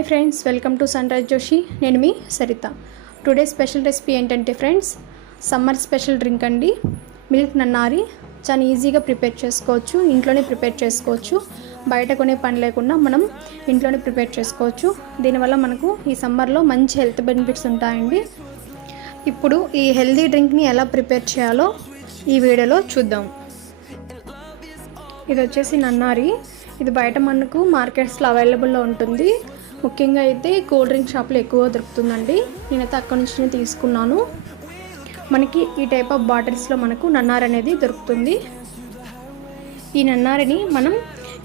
Hi friends, welcome to sunrise Joshi. నేను మీ Saritha. Today special recipe ఏంటంటే friends, summer special drink అండి, milk నన్నారి. చాలా ఈజీగా ప్రిపేర్ చేసుకోవచ్చు, ఇంట్లోనే ప్రిపేర్ చేసుకోవచ్చు. బయట కొనే పని లేకుండా మనం ఇంట్లోనే ప్రిపేర్ చేసుకోవచ్చు. దీనివల్ల మనకు ఈ సమ్మర్లో మంచి హెల్త్ బెనిఫిట్స్ ఉంటాయండి. ఇప్పుడు ఈ హెల్తీ డ్రింక్ని ఎలా ప్రిపేర్ చేయాలో ఈ వీడియోలో చూద్దాం. ఇది వచ్చేసి నన్నారి. ఇది బయట మనకు మార్కెట్స్లో అవైలబుల్లో ఉంటుంది. ముఖ్యంగా అయితే కూల్ డ్రింక్ షాప్లో ఎక్కువ దొరుకుతుందండి. నేనైతే అక్కడి నుంచి తీసుకున్నాను. మనకి ఈ టైప్ ఆఫ్ బాటిల్స్లో మనకు నన్నారి అనేది దొరుకుతుంది. ఈ నన్నారిని మనం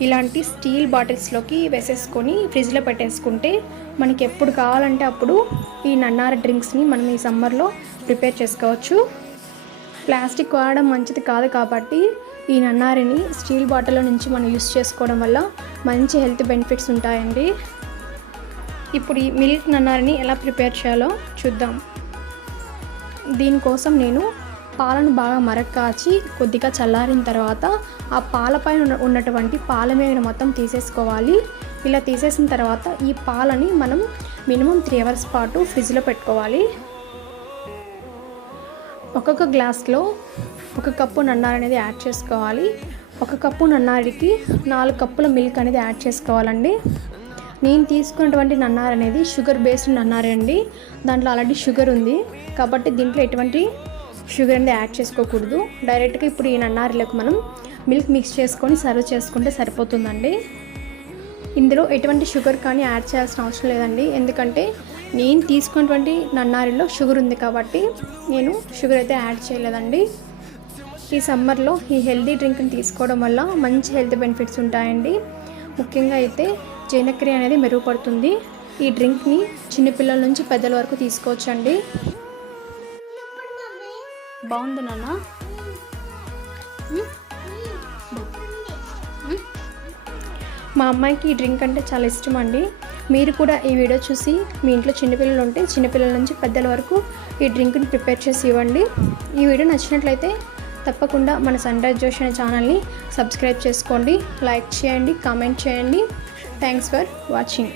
ఇలాంటి స్టీల్ బాటిల్స్లోకి వేసేసుకొని ఫ్రిడ్జ్లో పెట్టేసుకుంటే మనకి ఎప్పుడు కావాలంటే అప్పుడు ఈ నన్నారి డ్రింక్స్ని మనం ఈ సమ్మర్లో ప్రిపేర్ చేసుకోవచ్చు. ప్లాస్టిక్ వాడడం మంచిది కాదు కాబట్టి ఈ నన్నారిని స్టీల్ బాటిల్లో నుంచి మనం యూస్ చేసుకోవడం వల్ల మంచి హెల్త్ బెనిఫిట్స్ ఉంటాయండి. ఇప్పుడు ఈ మిల్క్ నన్నారిని ఎలా ప్రిపేర్ చేయాలో చూద్దాం. దీనికోసం నేను పాలను బాగా మరక్కాచి కొద్దిగా చల్లారిన తర్వాత ఆ పాలపైన ఉన్నటువంటి పాల మేగడ మొత్తం తీసేసుకోవాలి. ఇలా తీసేసిన తర్వాత ఈ పాలని మనం మినిమం 3 అవర్స్ పాటు ఫ్రిడ్జ్లో పెట్టుకోవాలి. ఒక్కొక్క గ్లాస్లో 1 కప్పు నన్నారి అనేది యాడ్ చేసుకోవాలి. 1 కప్పు నన్నారికి 4 కప్పుల మిల్క్ అనేది యాడ్ చేసుకోవాలండి. నేను తీసుకున్నటువంటి నన్నారి అనేది షుగర్ బేస్డ్ నన్నారి అండి. దాంట్లో ఆల్రెడీ షుగర్ ఉంది కాబట్టి దీంట్లో ఎటువంటి షుగర్ అనేది యాడ్ చేసుకోకూడదు. డైరెక్ట్గా ఇప్పుడు ఈ నన్నారిలోకి మనం మిల్క్ మిక్స్ చేసుకొని సర్వ్ చేసుకుంటే సరిపోతుందండి. ఇందులో ఎటువంటి షుగర్ కానీ యాడ్ చేయాల్సిన అవసరం లేదండి. ఎందుకంటే నేను తీసుకున్నటువంటి నన్నారిలో షుగర్ ఉంది కాబట్టి నేను షుగర్ అయితే యాడ్ చేయలేదండి. ఈ సమ్మర్లో ఈ హెల్తీ డ్రింక్ని తీసుకోవడం వల్ల మంచి హెల్త్ బెనిఫిట్స్ ఉంటాయండి. ముఖ్యంగా అయితే జీర్ణక్రియ అనేది మెరుగుపడుతుంది. ఈ డ్రింక్ని చిన్నపిల్లల నుంచి పెద్దల వరకు తీసుకోవచ్చండి. బాగుంది నాన్న. మా అమ్మాయికి ఈ డ్రింక్ అంటే చాలా ఇష్టం అండి. మీరు కూడా ఈ వీడియో చూసి మీ ఇంట్లో చిన్నపిల్లలు ఉంటే చిన్నపిల్లల నుంచి పెద్దల వరకు ఈ డ్రింక్ని ప్రిపేర్ చేసి ఇవ్వండి. ఈ వీడియో నచ్చినట్లయితే తప్పకుండా మన సన్రైజ్ జోషి అనే ఛానల్ని సబ్స్క్రైబ్ చేసుకోండి, లైక్ చేయండి, కామెంట్ చేయండి. Thanks for watching.